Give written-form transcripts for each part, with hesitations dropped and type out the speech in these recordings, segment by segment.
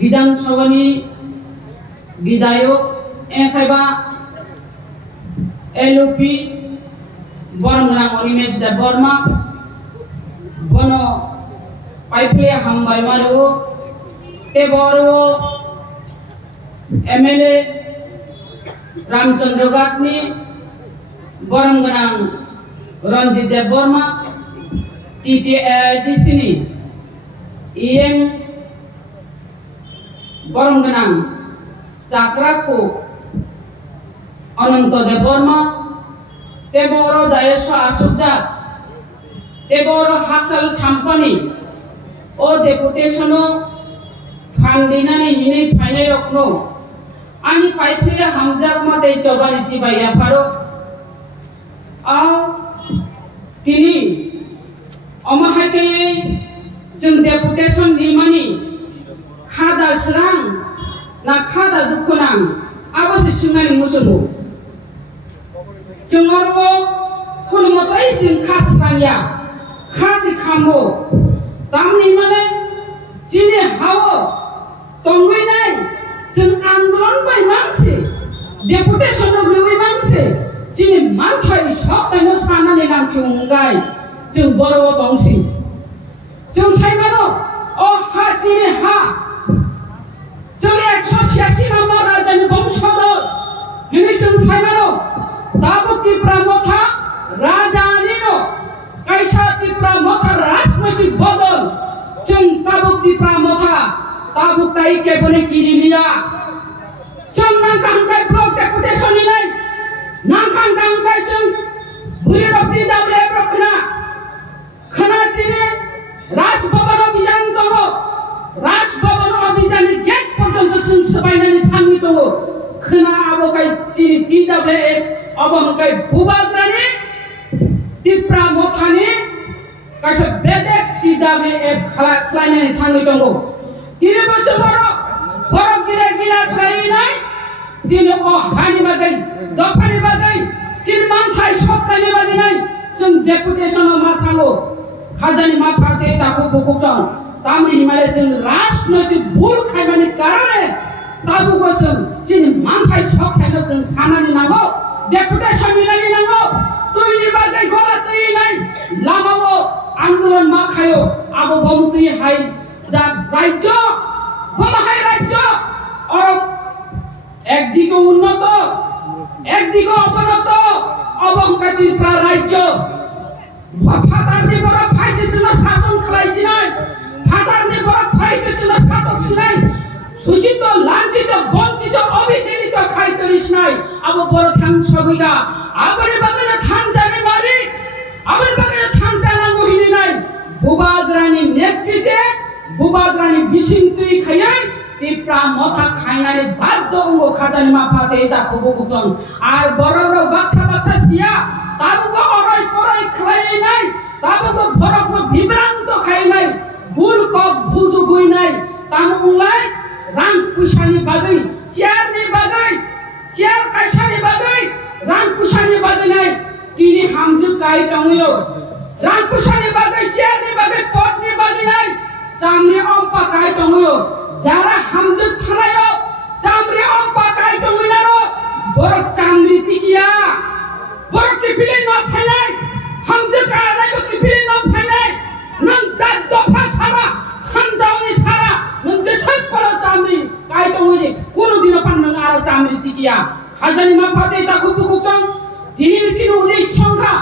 বিধানসভানি বিধায়ক এখাইবা এলওপি বরংনা অনিমেষ দেববর্মা বন পাইপলে হামবাই মারো তেবরো এমএলএ रामचंद्र गाटनी बरंगनां रंजित देबबर्मा टीटीआईडीसीनी इएं बरंगनां चाक्राको अनंत देबबर्मा तेबरो दायेश आसुजा तेबरो हाकसाल छाम्पानी ओ डेपुटेशनो फान्डिनानि हिने फाइनाय रखनो आणि पाइपले हमजाक मध्ये चौबानीची बाया फारो तिनी अमाहाके जों डेपुटेशन निमानि खादा स्रां ना खादा दुखुनां आबासि सिंगानि मुसुलु जोंआरो खुलमताय जों खास्रांया खासि खामो तामनि माने जिनि हावो तंगैनाय जों आंदोलन बाय मानसि डेपुटेशन ग्रुपनि मानसि जिनि मानथाय सबतायनो सानानै नांसि उंगाय जों बर'आव दंसि जों सायमानो अ हा जिनि हा जों 186 नाम्बार राजानि बंशधर हिनि जों सायमानो दाबो तिप्रा मथा राजानिनो कायसा तिप्रा मथा राजनैतिक बदल जों दाबो तिप्रा मथा ताबुक ताई के बने किरिलिया जों नांखांखाय ब्लक डेपुटेशन निनाय नांखांखाय जों बुरि रक्ति दाबले प्रखना खनाचिने राजभवन अभियान दङ राजभवन अभियान गेट पर्यन्त जों सबायनानै थांनि दङ खना आबोखाय चिनि ति दाबले अबहंखाय बुबाग्रानि तिप्रा मथानि कासे बेदेक ति दाबले खालायनानै थांनि दङ तिने बच्चों बरफ गिरा गिला खाई नहीं जिन्हें ओ हानी बागै दफानी बागै जिन मानथाय सबतायनि बागै नहीं जों डेपुटेशन माथांगो खाजानि माफाते ताको बुकुजों तामनि हिमालय जों राजनैतिक भुल खायमानि कारणे ताबुगो जों जिन मानथाय सबतायनो जों सानानि नांगौ डेपुटेशन निनानि नांगौ तुइनि बागै गला तुइ नहीं लामाओ आंदोलन मा खायो आबो बमतुइ हाय जा राज्य बमाहाय राज्य और একদিকে উন্নত একদিকে অবনত অবংকাতির প্রা রাজ্য ফাদারনি বড় ফাইসিছিল শাসন খালাইছি নাই ফাদারনি বড় ফাইসিছিল শাসক ছিলাই শোষিত লাঞ্ছিত বঞ্চিত অবহেলিত খাইতরিস নাই আবো বড় ধ্বংস হইয়া আবরে বাগানে ধান জানি মারি আবরে বাগানে ধান জানাঙ্গ হিনি নাই বুবাদরানি নেতৃত্বে বুবাদরানি বিশিন্তুই খাইয়াই तिप्रा मथा खाइनानै बाध्य अंग खाजानि माफाते दाखौ बुगुजों आर बररो बाक्सा बाक्सा सिया ताबुको अराय पराय खालायनाय ताबुको बरफनो बिब्रांत खाइनाय भुल कब भुलजु गइनाय तामुलाय रां पुसानि बागै चेयारनि बागै चेयार कायसानि बागै रां पुसानि बागै नाय तिनि हामजुक गाय दङयो रां पुसानि बागै चेयारनि बागै पदनि बागै नाय चामनि अम्पा गाय दङयो যারা হামজুক থানায়ও চামড়ি অম্পা কাই দঙিনারো বড় চামড়ি তিকিয়া বড় কিফিলে না ফাইনাই হামজুক আনাইবো কিফিলে না ফাইনাই নং জাত দফা সারা হামজাউনি সারা নং যেসব বড় চামড়ি কাই দঙিনি কোনোদিনও পান নং আর চামড়ি তিকিয়া হাজানি মাফাতে তাকু বুকুচং দিনি চিনি উদে সংখ্যা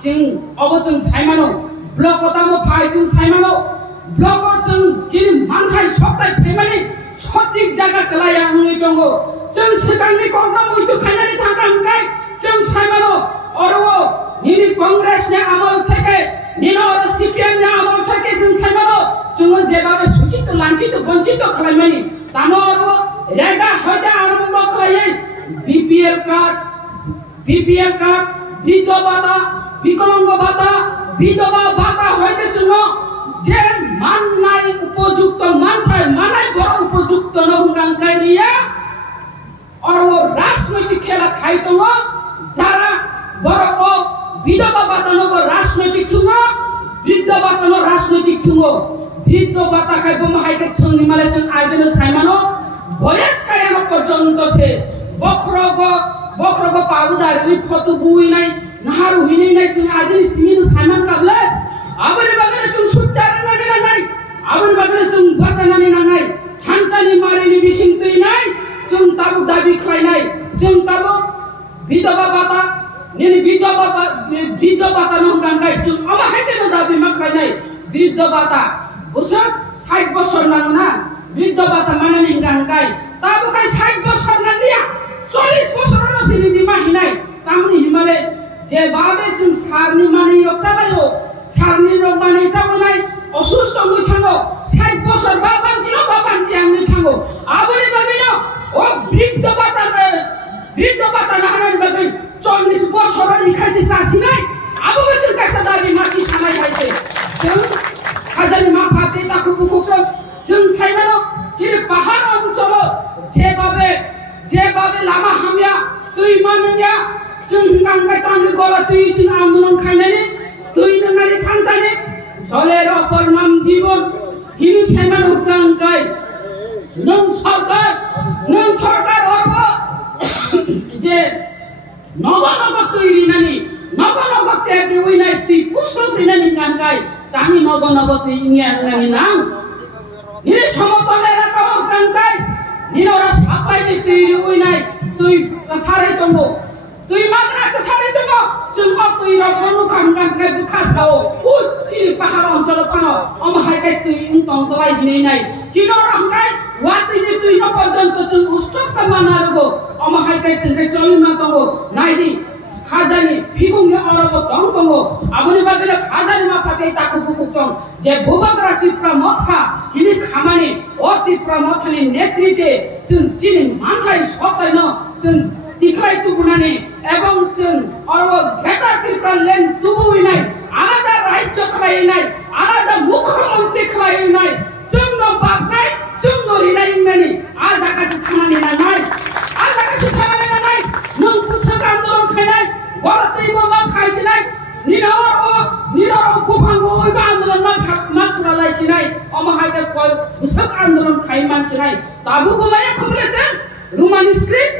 जों अबजों सायमानो ब्लक तामो फाइजों सायमानो ब्लक जों जिनि मानथाय सबताय फैमानि सटिक जागा कलाया आंनि दङ जों सिगांनि गन्ना मैथु खायनानै थांखांखाय जों सायमानो अरवो निनि कंग्रेसनि आमल থেকে निनो और सीपीएम नि आमल থেকে जों सायमानो जों जेबाबे सुचित लांचित बंचित खालायमानि तानो अरवो रेगा हयदा आरम्भ खालायै बीपीएल कार्ड বৃদ্ধ ভাতা বিকলাঙ্গ ভাতা বিধবা ভাতা হইতে জন্য যে মান নাই উপযুক্ত মানথায় মানাই বড় উপযুক্ত নঙ্গাঙ্কাই নিয়া আর ও রাজনৈতিক খেলা খাইতো যারা বড় ও বিধবা ভাতা নব রাজনৈতিক থুঙ্গ বৃদ্ধ ভাতা ন রাজনৈতিক থুঙ্গ বৃদ্ধ বাতা খাইব মাহাইকে থঙ্গি মালে जों आइजोनो साइमानो बयस कायानो पर्यन्त से बख्रग पाबुदारि फटो बुइनाय नाहारु हिनाय जों आइजोनि सिमिनो साइमान काबले आबोनि बागै जों सुचारन नांनाय आबोनि बागै जों बाचानानै नांनाय थानसालि मारिनि बिसिं तैनाय जों ताबु दाबि खालायनाय जों ताबु विधवा बाता नेनि विधवा बाता नंगांगाय जों अमाहायकेनो दाबि माखायनाय वृद्ध बाता बोसोर 60 बोसोर नांना वृद्ध बाता माने गांगाय ताबु खाय 60 बोसोर नांलिया 40 बोसोरनो सिलिदि माहिनाय तामनि हिमाले जे बाबे जों सारनि माने यक्सालायो सारनि रग माने जावनाय असुस्थ मै थांगो 60 बोसोर बाबांजिनो बाबांजि आंनि थांगो आबोनि बागैनो ओ वृद्ध बाता नाहानानि बागै 40 बोसोरनि खायसे सासिनाय आबो जों कासा दाबि माथि सानाय हायसे जों हाजानि माफाते ताखु बुकुजों जों साइमानो जेरै पाहाड़ अञ्चल जेबाबे लामा हामिया दै माननिया जों गांगाय तांनि गला दै जों आन्दोलन खायनानै दै नङारि थांताने जलेर अपर नाम जीवन हिनि साइमानो गांगाय नों सरकार अर्ब जे नगनग तैरिनानि नगनग तेबि उइनाय ति पुष्परिनानि गांगाय तानि नगनग तैरिनानि नाम निरे समतले राखाव गांगाय निनरा सापायनि तैरि उइनाय तुइ सारे दंगो तुइ मागना सारे दंगो जों मा तुइ रखनु गांगाय बुखासाव उच्चि पाहाड़ अञ्चल पानो अमहायकाय तुइ उंतं तलाय बिनाय चिनो रंगाय वातिनि तुइ न पर्यन्त जों उस्तक मानारगो अमहायकाय जोंखाय चलिमा दंगो नायदि खाजानि फिगुंनि अरब दंगो आबोनि बागैनो खाजानि माफाते ताखु बुकुजों जे बुबाग्रा तिप्रा मथा हिनि खामानि अ तिप्रा मथानि नेतृत्वे जों चिनि मानथाय सतायनो जों तिख्लाय तुबुनानि एवं जों अरब घेटा तिप्रा लेन तुबुइनाय आलादा राज्य खालायनाय आलादा मुख्यमंत्री खालायनाय जोंनो बागनाय जोंनो रिनाय होननानै आज आकाशि खामानि नांनाय नों पुस्तक आन्दोलन खायनाय गलतैबो मा खायसिनाय निराव गुफांगो बयबो आन्दोलन मा खालायसिनाय अमहायके कय पुस्तक आन्दोलन खाय मानसिनाय ताबु बमाया खमलेছে रोमान स्क्रिप्ट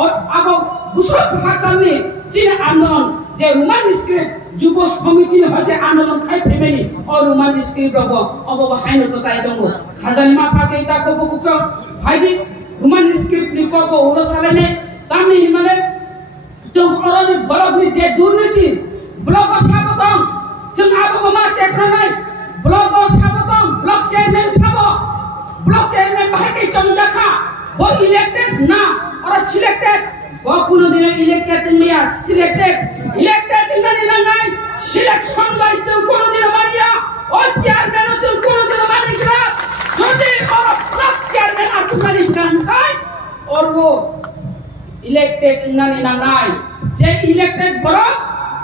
और अब पुस्तक हाचालनि चिन आन्दोलन जे रोमान स्क्रिप्ट जुब समिति हते आन्दोलन खाय फेमेनि और रोमान स्क्रिप्ट रगो अब हायनो को चाइ दंगो खाजानि माफाके ताखौ बुकुक भाइदि रोमान स्क्रिप्ट नि करबो उरो सालायनाय तामनि हिमाले जों अरनि ब्लकनि जे दुर्नीति ब्लक साबोदं जों आबो मा चेकनाय ब्लक साबोदं ब्लक चेयरमैन साबो ब्लक चेयरमैन बाहायके जों देखा वो इलेक्टेड ना और सिलेक्टेड वो कोनो दिन इलेक्टेड निया सिलेक्टेड इननि नाय सिलेक्शन बाय जों कोनो दिन मानिया ओ चेयरमैन जों कोनो दिन मानिग्रा जदि और ब्लक चेयरमैन आतुमानि गांखाय और वो इलेक्टेड इननि नाय जे इलेक्टेड बरो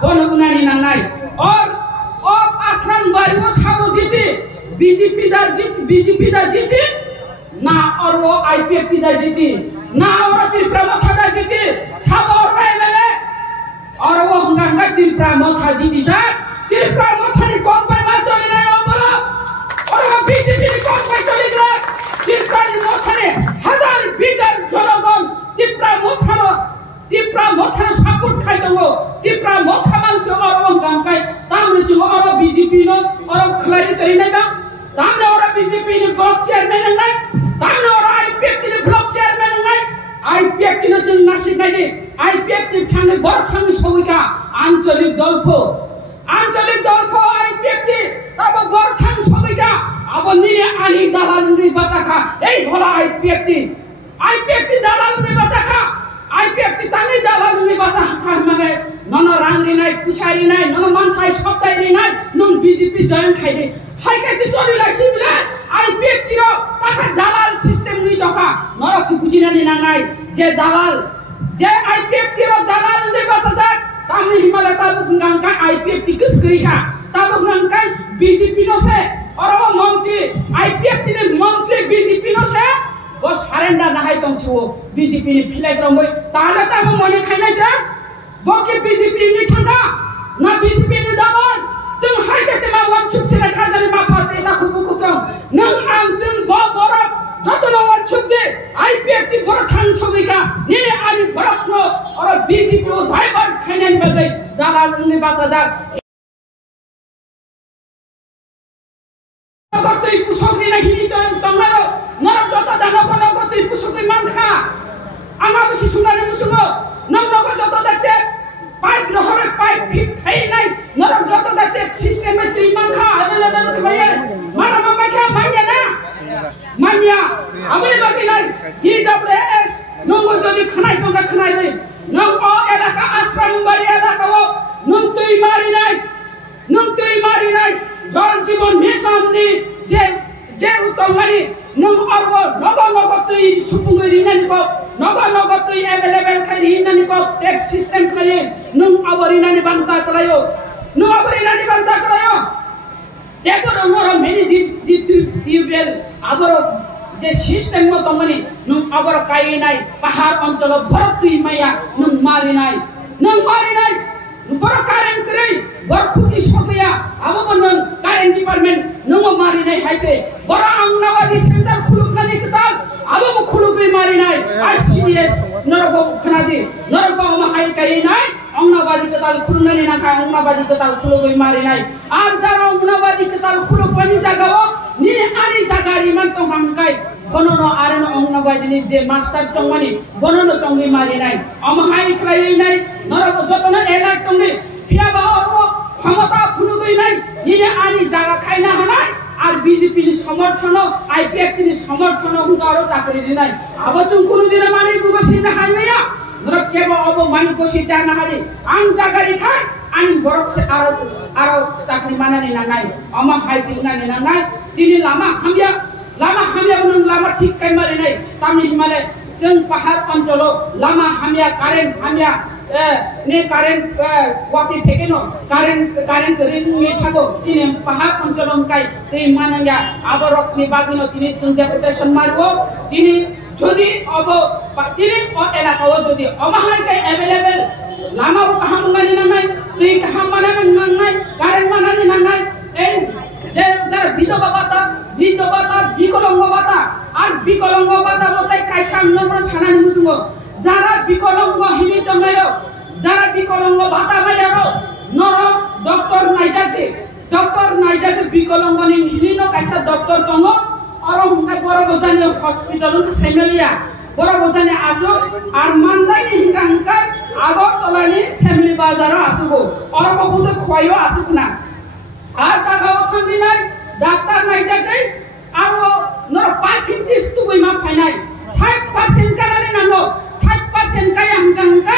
बनगुनानि नाय और आश्रम बारिबो साबो जीती बीजेपी दा जीती ना और वो आईपीएफ दा जीती ना और त्रिपुरा मथा दा जीती साबो और एमएलए और वो गांगा त्रिपुरा मथा जीती जा त्रिपुरा मथानि कोम्पानी मा चले ना बोला और वो बीजेपी नि कोम्पानी चले गला त्रिपुरा मथानि हजार बिजार जनगण त्रिपुरा मथा सपोर्ट खाइ दंगो त्रिपुरा मथा मानसि और गांगाय तामनि जों और बीजेपी नो और खलारि तरिनाय बा तामनि और बीजेपी नि ब्लक चेयरमैन नाय तामनि और आईपीएफ नि ब्लक चेयरमैन नाय आईपीएफ नि जों नासिनाय दे आईपीएफ नि थांनि बर थांनि सौइका आंचलिक दलफो आईपीएफ नि तब बर थां सौइका अब निने आनि दालाल नि बासाखा ए होला आईपीएफ नि दालाल नि बासाखा आईपीएफ नि तांनि दालाल नि बासाखा माने नन रांरि नाय पुसारि नाय नन मानथाय सप्तायरि नाय नन बीजेपी जयन खाइदे हाइकासि चलि लासि बिला आईपीएफ तिरो ताका दालाल सिस्टेम नि दखा नरसि बुजिनानि नांनाय जे आईपीएफ तिरो दालाल नि बासाजा तामनि हिमालय ताबु गांका आईपीएफ ति किसकरिखा ताबु गांका बीजेपी नो से और वो मंत्री आईपीएफ ति मंत्री बीजेपी नो से वो सारेंडा नाहाय दंसिओ बीजेपी नि फिलाय रंबय ताले ताबु मने खायनाय जा बके बीजेपी नि थांगा ना बीजेपी नि दाबान जों हायकासे मा वानचुक से खाजानि मा फाते ता खुबु खुजों नों आं जों बरफ जतन वानचुक दे आईपीएफ ती बरफ थां सगैका ने आनि बरफ नो और बीजेपी ओ डाइवर्ट खायनानि बागै दादा उंनि बाचा जा कतै पुसकनि नाहिनि तंनारो नरक जत दानो कोन कतै पुसकै मानखा आंगा बसि सुनानै मुसुङो नों नक जत दाते पाइप रहरे पाइप फिट थाइ नाय नरक जत दाते सिस्टेम में दै मानखा अवेलेबल खबाय माना माखा मान्या ना मान्या अवेलेबल नाय DWS नंगो जदि खनाय पंगा खनाय नै नों अ एलाका आश्रम बारि एलाकाओ नों दै मारिनाय जल जीवन मिशन नि जे उतमनि नों अरबो नग दै सुपुङै रिनानि को नग दै अवेलेबल खाइ रिनानि को टेप सिस्टम खाइ नों अबरिनानि बान्ता करायो देखो नोर मेनि दिबेल आबरो जे सिस्टम म तमनि नों अबर काइनाय पहाड़ अंचल भरत दै माया नों मारिनाय बर कारेन्ट करै बर खुति सगैया आबो कारेन्ट डिपार्टमेन्ट नों मारिनाय हायसे बर आंगनाबादि सेन्टार खुलुकनानि कताल आबो खुलुकै मारिनाय आईसीएस नरबो खनादि नरबो माहाय काइनाय अंगनाबादि कताल खुलुनानि नाखा अंगनाबादि कताल खुलुकै मारिनाय आर जारा अंगनाबादि कताल खुलुकनि जागाओ नि आनि जागारि मान तो हामकाय बननो आरेन अंगनाबादिनि जे मास्टर चंगमानि बननो चंगै मारिनाय अमहाय ख्लायनाय नरक जतन एलाक तंनि पियाबा अरबो क्षमता फुलुगैनाय निने आनि जागा खायना हानाय आर बीजेपी नि समर्थन आईपीएफ नि समर्थन हुंगारो चाकरि दिनाय आबो जों कुनु दिन माने बुगसिन हायमैया नरक केबो अबो मानि गसि जाना हादि आं जागारि खाय आनि बरक से आरो चाकरि मानानि नानाय अमा हायसिं नानि नानाय दिनि लामा हामया उन लामा ठीक काय मारिनाय तामनि हिमालय जों पहाड़ अंचलो लामा हामया कारेन्ट हामया ने कारेन्ट वाति फेकेनो कारेन्ट करिन मेथागो तिने पहाड़ अंचलो काय दै मानया आबरक नि बागिनो तिने जों डेपुटेशन मारगो तिने जदि अब तिने अ एलाकाओ जदि अमाहाय काय अवेलेबल लामा बो कहां मानि नांनाय दै कहां मानानि नांनाय कारेन्ट मानानि नांनाय ए जे जारा विधवा भाता विकलांग भाता আর বিকলাঙ্গ ভাতা মতাই কাইসা নম্বর ছানানি মুজুঙ্গো যারা বিকলাঙ্গ হিলি তঙ্গায়ো যারা বিকলাঙ্গ ভাতা মাইয়ারো নর ডক্টর নাইজাকে বিকলাঙ্গনি হিলিনো কাইসা ডক্টর তঙ্গো অরম হুঙ্গাই বড় বজানি হসপিটাল সেমেলিয়া বড় বজানি আজো আর মানদাইনি হিঙ্গাই আগর তলানি সেমেলি বাজারো আজুগো অরম বুদে খোয়াইও আজুকনা আর তাগাও থান্দিনাই ডাক্তার নাইজাকে आरो नर 5% तुबै मा फाइनाय 60% कानानि नांगो 60% काय हांगांका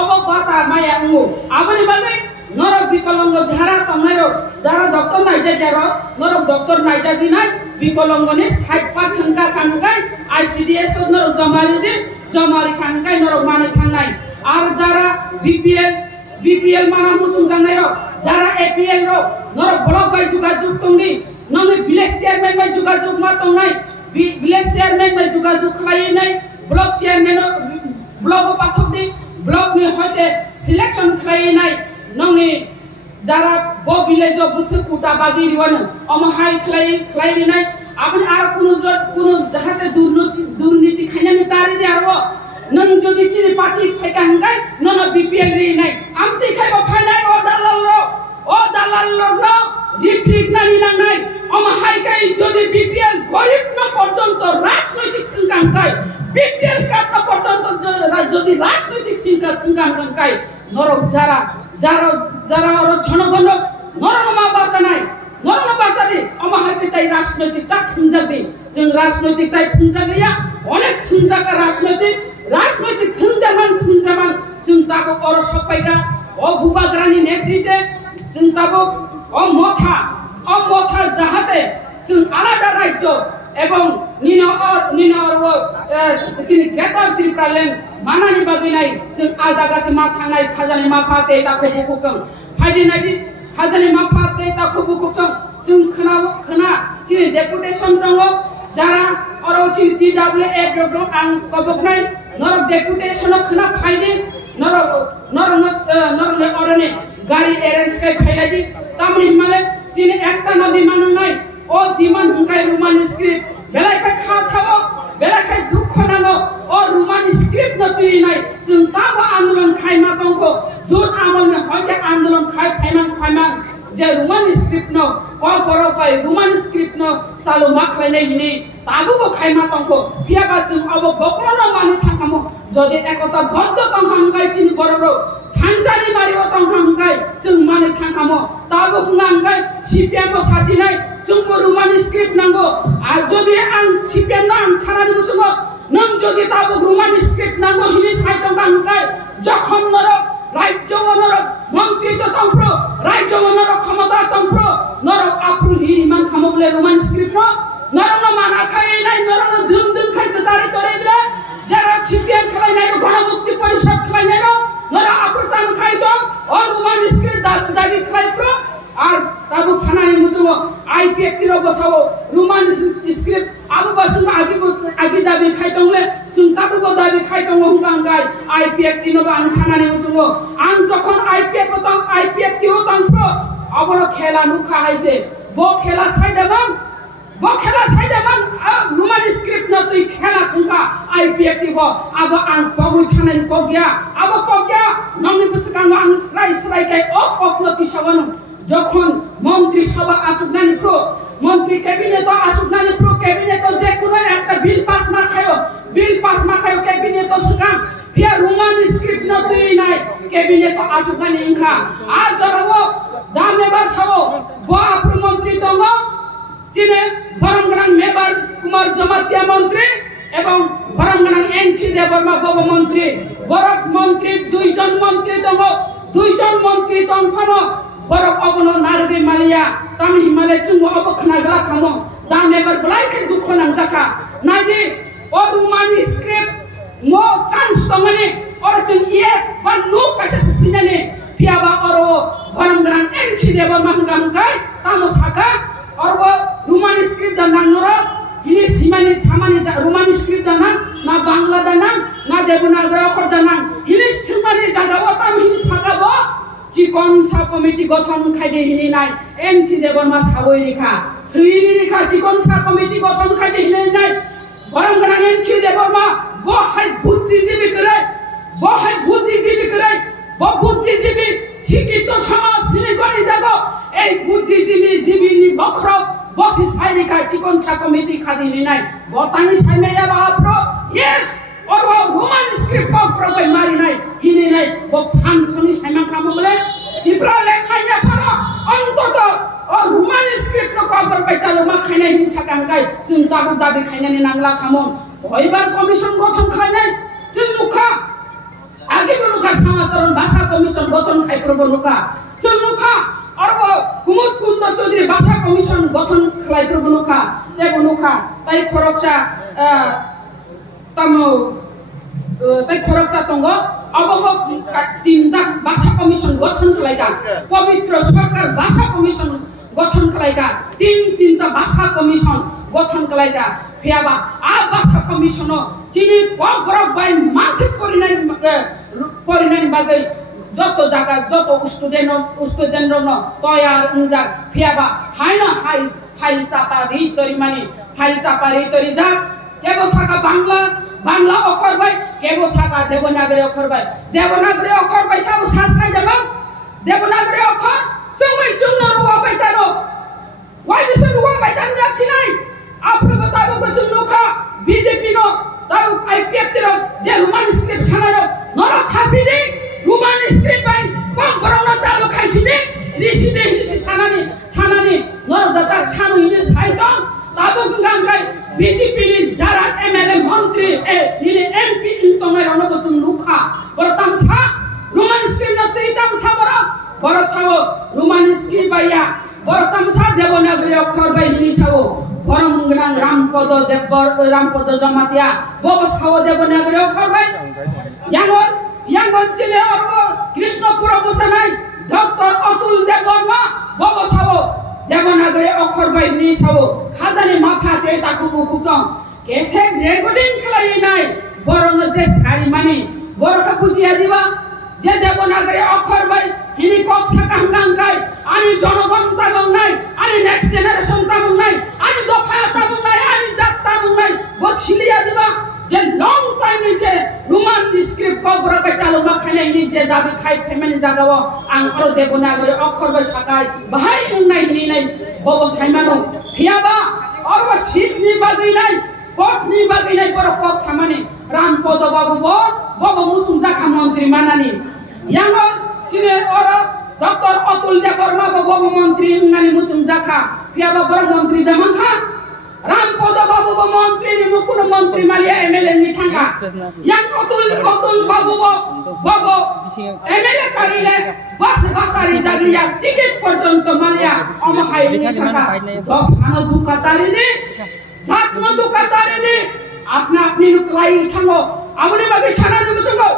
अब बाता माया उ आबनि बागै नर विकलांग झारा तंनायो जारा डॉक्टर नाइजा जारो नर डॉक्टर नाइजा दिनाय विकलांगनि 60% का कांगाय आईसीडीएस नर जमारी कांगाय नर माने थांनाय आर जारा बीपीएल माना मुसुं जानायो जारा एपीएल रो नर ब्लॉक बाय जुगाजुग तंगि नंगे विलेज चेयरमैन में जुगाजुग मातों नहीं विलेज चेयरमैन में जुगाजुग खाई नहीं ब्लॉक चेयरमैन ब्लॉक पाथक दी ब्लॉक में होते सिलेक्शन खाई नहीं नंगे जारा बो विलेज बुसे कुटा बागी रिवान अमहाय खाई नहीं आपन आर कुनु जहाते दुर्नीति खायना नि तारी दे आरो नंग जदि चिनि पार्टी फायका हंगाय नन बीपीएल रि नहीं आमते खायबा फायनाय ओ दालाल नो रिफ्रिक नानि नांनाय अमहाय काय जदि बीपीएल गरीब न पर्यंत राजनैतिक थिंकांकाय बीपीएल कार्ड न पर्यंत जदि राजनैतिक थिंकांकाय नरक जारा और जनगण नरमा बासानि अमहाय काय राजनैतिक ता थिंजागदि जों राजनैतिक ताय थिंजागलिया अनेक थिंजाका राजनैतिक थिंजामान जों ताको और सपायका ओ भूबाग्रानि नेतृत्वे जों ताको अमथा जाहाते जों आलादा राज्य एवं निनर जोंनि ग्रेटर त्रिपुरालेण्ड मानानि बागैनाय जों आजागासे मा थांनाय खाजानि मा फाते ताको बुकुकं फायदिनायदि खाजानि मा फाते ताको बुकुकं जों खोना जोंनि डेपुटेशन दङ जारा अरो जोंनि TWF दङ आं कबकनाय नर डेपुटेशन खोना फायदि नर अरने गाड़ी arrange kai phailai di tamni himale chini ekta nodi manu nai o diman hungkai roman script belai kai khasabo belai kai dukho nango o roman script no tui nai jung taba andolon khai ma tongko jot amol na hoje andolon khai phaimang je roman script no ko poro pai roman script no salo makhai nai hini tabu ko khai ma tongko pia ba jung abo bokrono manu thangkamo jodi ekota boddo tongkham kai chini bororo Hanjani Mario Tonghamkai, Jung Mani Tankamo, Tabu Nangai, CPM Sasinai, Jungo Rumani script Nango, Ajodi and CPM Nan, Sanadu, Num Jodi Tabu Rumani script Nango, Hilis Haitongankai, Jokham Noro, Right Jovanoro, Monty Tompro, Right Jovanoro, Kamada Tompro, Noro Apru Hiniman Kamole Roman script, Noro Manakai, Noro Dundun Kaitari Toreda, Jara CPM Kainero, Bahamukti Parishap Kainero. Nara apertan kaiton or roman script dari kaipro ar tabu sanani mujugo IPF tiro bosao roman script abu basung agi dabi kaitongle sung tabu dabi kaitong hungangkai IPF tino bang sanani mujugo an jokhon IPF tiro tangpro aboro khela nukha haije bo khela saidaban roman script na tui khela thungka IPF tibo abo ang pogul thanen kogya abo kogya nongni pusakanga ang slai kai okno tisabanu jokhon মন্ত্রী সভা আসুকনানি pro মন্ত্রী cabinet আসুকনানি pro cabinet যে কোন একটা bill pass না খায়ো cabinet সুকা ফিয়া Roman script না তুই নাই ক্যাবিনেট আসুকনানি ইনখা আর জরাবো দামে বাসাবো বো আপন মন্ত্রী তঙ্গ চিনে বরংগ্রাং মেবার কুমার জমাতিয়া মন্ত্রী এবং বরংগ্রাং এনসি দেববর্মা বব মন্ত্রী বরক মন্ত্রী দুইজন মন্ত্রী তঙ্গ Borok obono narge malia tam himale chungo obokna gala khamo dam ebar bulai khe dukho nang jaka nagi or romani script mo chance tongane or chun yes but no kase sinane piaba oro barangrang enchi deba mangam kai tamo saka or romani script da nangora hini simani samani romani script da nang na bangla da nang na devanagari অক্ষর da nang hini simani jaga tam hini saka bo চিকনসা committee গঠন খাইদে হিনি নাই NC Debbarma সাবই রেখা শ্রীনি রেখা চিকনসা কমিটি গঠন খাইদে হিনি নাই বরংগ্রাং এনসি দেববর্মা বহাই বুদ্ধিজীবী করে বুদ্ধিজীবী শিক্ষিত সমাজ সিনি করে জাগো এই বুদ্ধিজীবী বখর বসি সাইরিকা চিকনসা কমিটি খাদি হিনি নাই বতানি সাইমেয়া বাপ্রো ইয়েস और वो रोमन स्क्रिप्ट को प्रॉपर मारी नहीं हिने नहीं वो फान खोनी साइमन काम बोले तिप्रा लेख माइया पड़ो अंततो और रोमन स्क्रिप्ट को कवर पे चलो मा खाने हिन सकां काय चिंता बुद्धा भी खाने ने नांगला खामोन ওইবার কমিশন গঠন খাইলে চিন্নুখা আগে নুখা সমাচরণ ভাষা কমিশন গঠন খাই প্রবনুখা চিন্নুখা और वो कुमुर कुंद चौधरी भाषा कमिशन गठन खाई प्रबनुखा देबनुखा ताई खरकसा तमो তাই খরচা তঙ্গ অবব তিনটা ভাষা কমিশন গঠন খালাইকা পবিত্র সরকার ভাষা কমিশন গঠন খালাইকা তিনটা ভাষা কমিশন গঠন খালাইকা ফিয়াবা আ ভাষা কমিশন চিনি কবরক বাই মাসিক পরিণাম বাগৈ যত জায়গা যত স্টুডেন্ট রং তয়ার উনজাক ফিয়াবা হাইনা ফাইল চাপারি তরি মানে ফাইল চাপারি তরি যাক কেবো সাকা বাংলা অক্ষর ভাই কেবো সাকা দেবনাগরী অক্ষর ভাই দেবনাগরী অক্ষর ভাই সব শ্বাস খাই দেবা দেবনাগরী অক্ষর চুমই চুন্ন রুয়া বাইতানো ওয়াই বিশ রুয়া বাইতান যাচ্ছি নাই আপনি বতাবো বসুন নোখা বিজেপি নো তাও আইপিএফ র যে রোমান স্ক্রিপ্ট ছানারো নরক শাসি দে রোমান স্ক্রিপ্ট ভাই কম করোনা চালু খাইছি দে ঋষি দে হিসি ছানানি নরক দাতা ছানু হিনি সাইতন তাবো গাঙ্গাই বিজেপি যারা এমএলএ মন্ত্রী এমপি ইনতমের অনবচন লুখা বরতাম সা রোমান স্ক্রিপ্ট না তুইতাম সা বরক ছাও রোমান স্ক্রিপ্ট বাইয়া বরতাম সা দেবনাগরী অক্ষর বাই হিনি ছাও বরমগ্রাং রামপদ জমাতিয়া ববস খাও দেবনাগরী অক্ষর বাই ইয়াঙ্গন চিনে অর্ব কৃষ্ণপুর বসনাই ডক্টর অতুল দেববর্মা ববস খাও দেবনাগরী অক্ষর বাই হিনি ছাও খাজানি মাফাতে তাকু মুকুচং কেসে রেকর্ডিং খেলাই নাই বরং যে সারি মানে বড়কা বুঝিয়া দিবা যে দেবনাগরী অক্ষর by hini kok Saka Hamkrai ani jonogon tabung nai ani next generation tabung nai ani dofa tabung nai ani jat tabung nai bo silia diba je long time ni je roman script ko bra ka chalu ma khane ni je dabi khai family jagawo ang aro debona gori okhor ba sakai bahai nai ni nai bobo saimano phiaba or ba sit ni bagai nai pot ni bagai nai por kok samane ram podo babu bo bobo muchung jakha mantri manani yang chine ora Dr. Atul Debbarma bobo mantri ngani muchung jakha phiaba por mantri damangkha Ram Podo Babu Mantri ni Mukunu Mantri Malia MLA ni Thanga yang Atul Babu Bobo MLA karile basari jagriya tiket porjonto Malia omahai ni Thanga dok ano dukatari ni jatno dukatari ni apna apni nuklai thango abuni bagi sana ni muchungo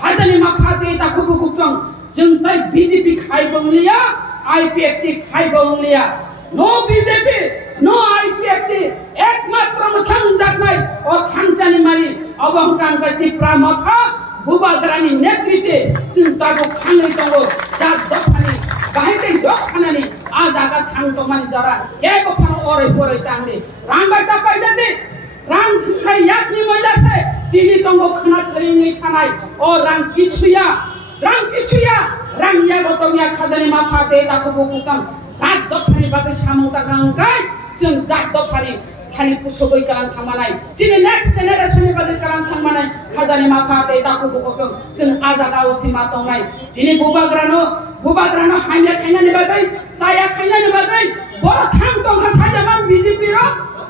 hajani mafate ta kubu kuptong jengtai BJP khai bonglia IPFT khai bonglia no BJP no IPFT ekmatra muthang jaknai o thangchani mari abangkang ka Tiprasa bubagrani netritwe cinta ko khangai tongo jat dafani bahite dokhanani a jaga thang to mani jara ke ko phano orai porai tangde rambai ta paijate ram khai yakni moila sai tini tongo khana krini thanai o rang kichuya rang ya gotongya khajani mafate ta ko bukang jat dafani bagai samung ta gangkai जों जात दफानि खानि पुसगै कालां थांमानाय दिनै next जेनेरेशननि बागै कालां थांमानाय खाजानि माफाते दाखु बुखौ जों आजागाव सिमा दंनाय दिनै बुबाग्रानो हाइमे खायनानि बागै जाया खायनानि बागै बर थां दंखा सायदामान बीजेपी रो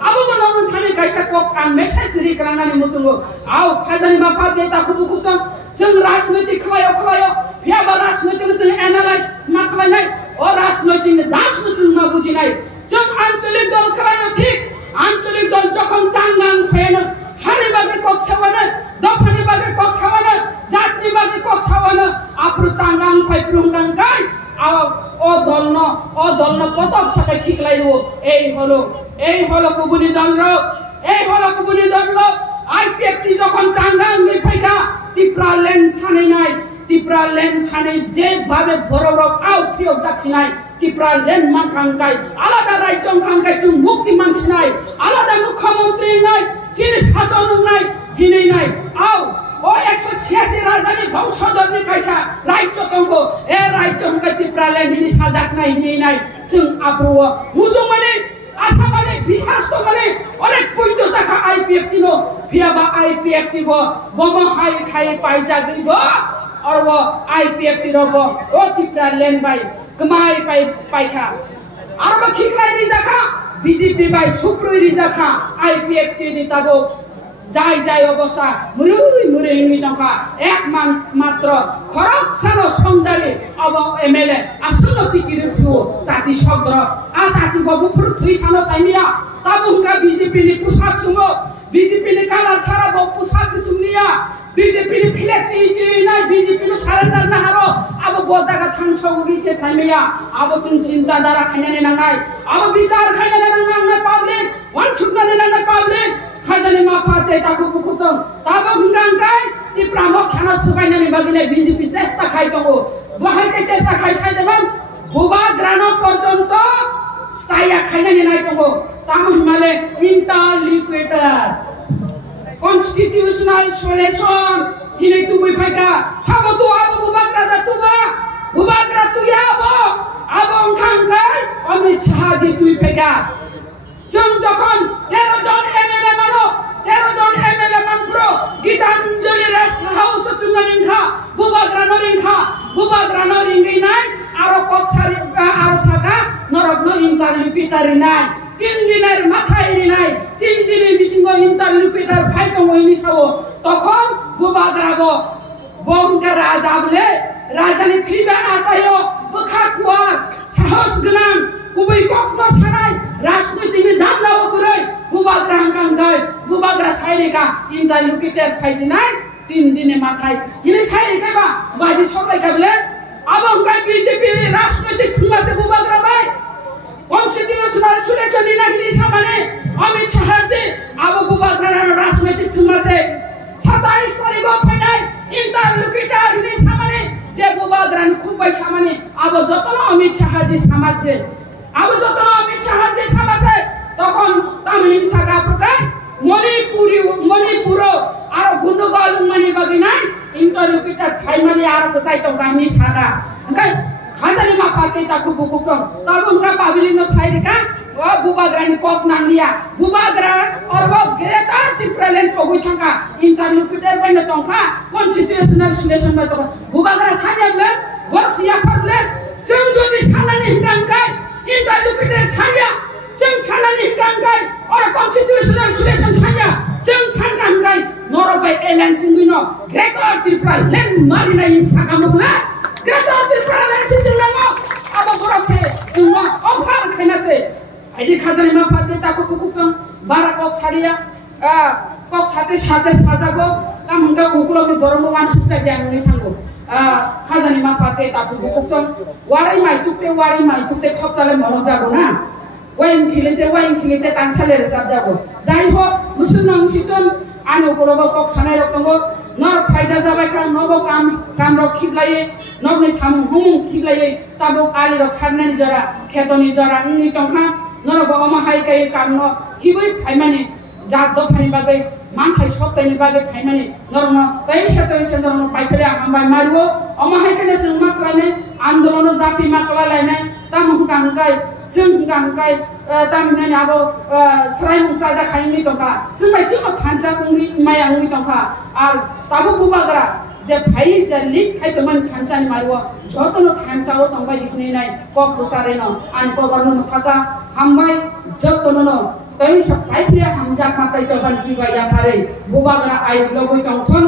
आबो बनावनो थानि गायसा कक आं मेसेज रि कालांनानि मुजुंगो आव खाजानि माफाते दाखु बुखौ जों राजनीति खलायो बियाबा राजनीति जों एनालाइज मा खालायनाय ओ राजनीति दास जों मा बुजिनाय जों आंचलिक दल खालायनो ठीक आंचलिक दल जखन चांगां फैनो हानि बागै कक सावानो दफानि बागै कक सावानो जातनि बागै कक सावानो आप्रु चांगां फाइप्रुंगां गाय ओ दलनो पतक साथै खिकलाइरो এই হলো কুবুনি দল আইপিএফটি যখন চাंगां ফাইকা টিপ্রা লেন সাनै যেভাবে বড় আউটফিও যাচ্ছিনাই Tipra len man kangkai alada raijong kangkai chung mukti manchinai alada mukhamantri nai jinis hajon nai hinai nai au o 186 rajani bangshadorni kaisa raijyo tongko e raijyo ka Tipra len hinis hajak nai hinai nai chung apruwa mujung mane asa mane bishas to mane onek poito jaka IPFT no phiaba IPFT bo bomo hai khai pai jagri bo or bo IPFT ro bo o Tipra len bai kemai paikha arba khiklai ni jakha BJP bai suprui ri jakha IPFT ni tabo jai অবস্থা মুরুই নি টকা এক মাত্র খরক সানো সমজারি of MLA আসন্ন টিকিরসু জাতি শব্দ আ জাতি বাবু ফুর থুই থানো সাইমিয়া তাবুকা BJP ni পুসাক সুমো BJP ni কালার সারা ব পুসাক চুমনিয়া BJP ni ফিলেক্টি নাই BJP ni সারেন্ডার না হারো আব বজাগা থাংসৌগি কে সাইমিয়া আব চিন্তা দ্বারা খাইনানে নাঙাই আব বিচার খাইনানে নাঙাই পাবলিক ওয়ান ছুকনানে নাঙাই পাবলিক খাজানি মাফাতে তাকু বুকুতং তাবো গুঙ্গাংকাই Tiprasa থানা সুবাইনানি বাগিনে BJP চেষ্টা খাই দঙ্গো বহাইতে চেষ্টা খাই সাইদেবাম ভুবাগ্রানো পর্যন্ত চাইয়া খাইনানি নাই দঙ্গো তামহিমালে ইন্টারলিকুয়েটর constitutional solution hini Tubui faika sabo tu abo bubagra tu yabo abo khangkai Amit Shahaji tui faika jong jokhon 13 jon MLA mano 13 jon MLA manpro Gitanjali rest house chungaringkha bubagra noringai nai aro koksari aro Saka norogno interlipitari nai 3 দিনের মাথায় নাই 3 দিনে বিসিঙ্গ ইন্টারলিকুয়েটর phyto হইনি সাবো তখন বুবাগ্রাবো বংকার রাজাবলে রাজানি ফিবা আসায়ো বখা কুয়ার সাহস গনাং কুবই ককনো সানাই রাজনীতিনি দান্দাও করে বুবাগ্রা হাঙ্গাঙ্গাই বুবাগ্রা সাইরেকা ইন্টারলিকুয়েটর ফাইসিনাই 3 দিনে মাথায় হিনে সাইরেকা বাজি সবাই কাবলে আবংকাই বিজেপি রাজনৈতিক থুমাছে বুবাগ্রা বাই constitutional solution ni nahini samane Amit Shahaji abo bubagrana raজনৈতিক থুমাছে 27 তারিখ ফাইনাল ইন্টারলিকুয়েটর ni samane যে বুবাগ্রানি খুব পয়সা মানে আবো যতন অমিত শাহজি সামাজে আবো যতন অমিত শাহজি সামাজে তখন তামিল সাকা প্রকার মণিপুর আর গুন্ডগল মানে বাকি নাই ইন্টারলোকিটার ভাই মানে আর তো চাইতো কাহিনী সাকা ওকে খাজানি মা পাতে তাকু বুকুকম তবে উনকা পাবিলিন সাইড का वो बुबाग्रानी कॉक नाम लिया बुबाग्रा और वो ग्रेटर त्रिपुरालैंड पगुई थांका इंटरलोकिटर बने तंखा कॉन्स्टिट्यूशनल रिलेशन में तो बुबाग्रा सान्याब्ले वर्क या फरले जों जोदि सानानि हिंगांकाय इंटरलोकिटर सान्या जों सानानि हिंगांकाय और कॉन्स्टिट्यूशनल रिलेशन सान्या जों सानगांकाय नरबाय एलायंस सिंगिनो ग्रेटर त्रिपुरालैंड मारिना इन साकामुला ग्रेटर त्रिपुरालैंड सिंगिनो अब बरफ से जोंना अफार खाना से आइडी खाजानि मा फाते ताको बुकुकम बारा कक सालिया कक साथे साथे साजागो ताम हंगा उकलबनि बरमो मान सुचा ग्याननि थांगो खाजानि मा फाते ताको बुकुकम वारै माइ तुकते खपचाले मनो जागो ना वाइन खिलिते तांसाले रेसाब जागो जाय हो मुसलमान सितन आनो उकलबो कक सानाय रक्तंगो नर फाइजा जाबाय का नगो काम रक खिबलाये नगनि सामु हुमु खिबलाये ताबो आलि रक सारनानि जरा खेतनि जरा नि टंखा नर बगमा हाय काय कामनो खिबै फाइमाने जात दफानि बागै मानथाय सत्तानि बागै फाइमाने नरनो कैसे नरनो पाइफेले हामबाय मारिवो अमा हाय काने जों मा खालायनाय आन्दोलन जापि मा खालायनाय तामु गांगाय जों गांगाय तामिनानि आबो सराय मुंसा जा खायनि टंका जों बाय जों थानजा बुंनि मायानि टंका आर ताबो बुबाग्रा जे भाई जे लिक खायतमन थानजानि मारिवो जतनो थानजाओ तंबाय दिखनि नाय कक गोसारेनो आन पगरनो मथाका हामबाय जतनो तै सब पाइफले हामजाक माताय जबान जीवा या फारै बुबाग्रा आय लगै तंथन